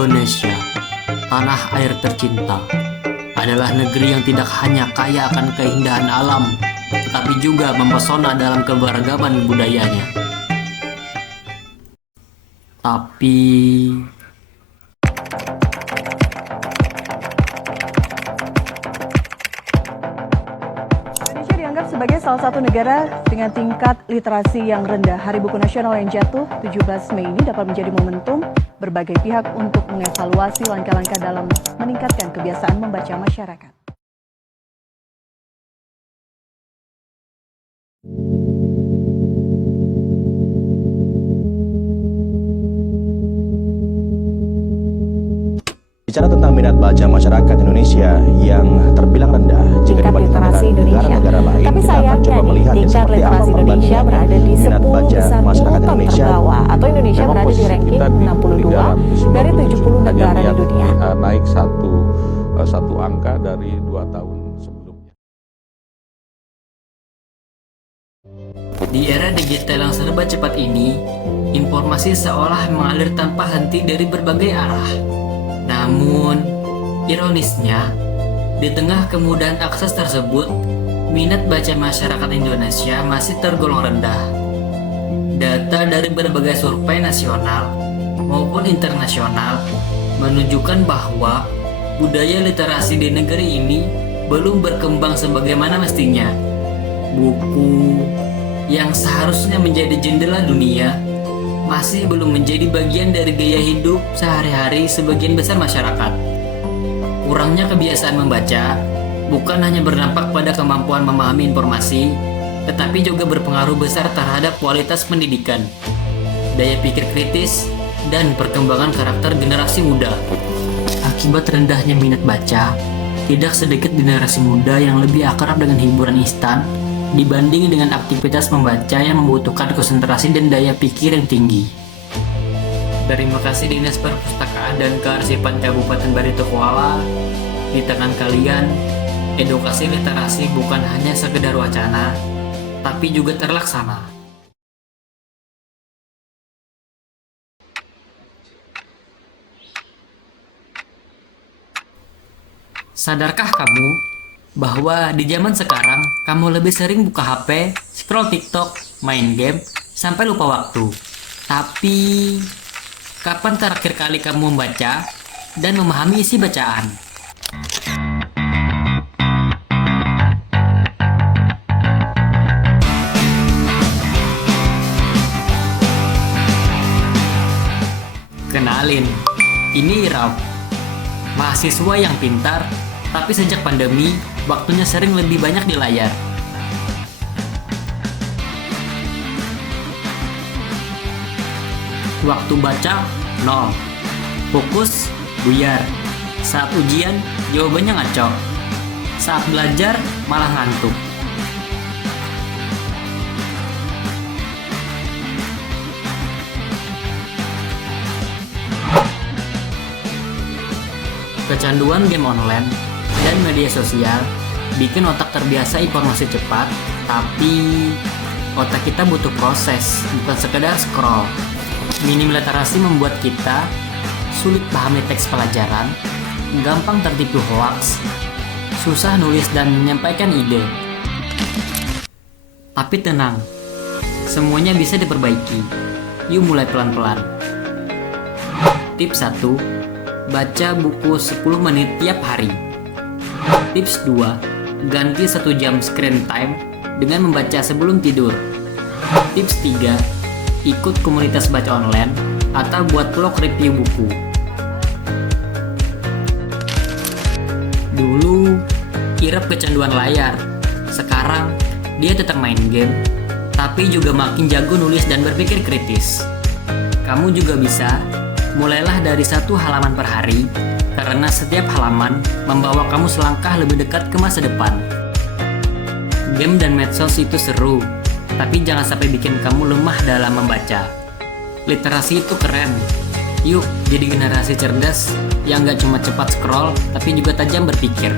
Indonesia, tanah air tercinta, adalah negeri yang tidak hanya kaya akan keindahan alam, tetapi juga mempesona dalam keberagaman budayanya. Tapi Indonesia dianggap sebagai salah satu negara dengan tingkat literasi yang rendah. Hari Buku Nasional yang jatuh 17 Mei ini dapat menjadi momentum berbagai pihak untuk mengevaluasi langkah-langkah dalam meningkatkan kebiasaan membaca masyarakat. Bicara tentang minat baca masyarakat Indonesia yang terbilang rendah jika dibandingkan dengan negara-negara lain, tapi kita akan coba melihat tingkat seperti apa literasi Indonesia perbandingan berada di minat 10 baca besar masyarakat top Indonesia. terbawah, atau Indonesia berada di ranking 62 dari 70 negara di dunia. Naik satu angka dari 2 tahun sebelumnya. di era digital yang serba cepat ini, informasi seolah mengalir tanpa henti dari berbagai arah. Namun, ironisnya, di tengah kemudahan akses tersebut, minat baca masyarakat Indonesia masih tergolong rendah. Data dari berbagai survei nasional maupun internasional menunjukkan bahwa budaya literasi di negeri ini belum berkembang sebagaimana mestinya. Buku yang seharusnya menjadi jendela dunia masih belum menjadi bagian dari gaya hidup sehari-hari sebagian besar masyarakat. Kurangnya kebiasaan membaca bukan hanya berdampak pada kemampuan memahami informasi, tetapi juga berpengaruh besar terhadap kualitas pendidikan, daya pikir kritis, dan perkembangan karakter generasi muda. Akibat rendahnya minat baca, tidak sedikit generasi muda yang lebih akrab dengan hiburan instan dibanding dengan aktivitas membaca yang membutuhkan konsentrasi dan daya pikir yang tinggi. Terima kasih Dinas Perpustakaan dan Kearsipan Kabupaten Barito Kuala. Di tangan kalian, edukasi literasi bukan hanya sekedar wacana, tapi juga terlaksana. Sadarkah kamu bahwa di zaman sekarang kamu lebih sering buka HP, scroll TikTok, main game, sampai lupa waktu? Tapi, kapan terakhir kali kamu membaca dan memahami isi bacaan? Kenalin, ini Irau, mahasiswa yang pintar, tapi sejak pandemi, waktunya sering lebih banyak di layar. Waktu baca, 0. Fokus, buyar. Saat ujian, jawabannya ngaco. Saat belajar, malah ngantuk. Kecanduan game online dan media sosial bikin otak terbiasa informasi cepat, tapi otak kita butuh proses, bukan sekedar scroll. Minim literasi membuat kita sulit pahami teks pelajaran, gampang tertipu hoaks, susah nulis dan menyampaikan ide. Tapi tenang, semuanya bisa diperbaiki. Yuk mulai pelan-pelan. Tips 1, baca buku 10 menit tiap hari. Tips 2, ganti 1 jam screen time dengan membaca sebelum tidur. Tips 3, ikut komunitas baca online atau buat vlog review buku. Dulu, Irap kecanduan layar. Sekarang, dia tetap main game, tapi juga makin jago nulis dan berpikir kritis. Kamu juga bisa, mulailah dari 1 halaman per hari, karena setiap halaman membawa kamu selangkah lebih dekat ke masa depan. Game dan medsos itu seru, tapi jangan sampai bikin kamu lemah dalam membaca. Literasi itu keren. Yuk, jadi generasi cerdas yang gak cuma cepat scroll, tapi juga tajam berpikir.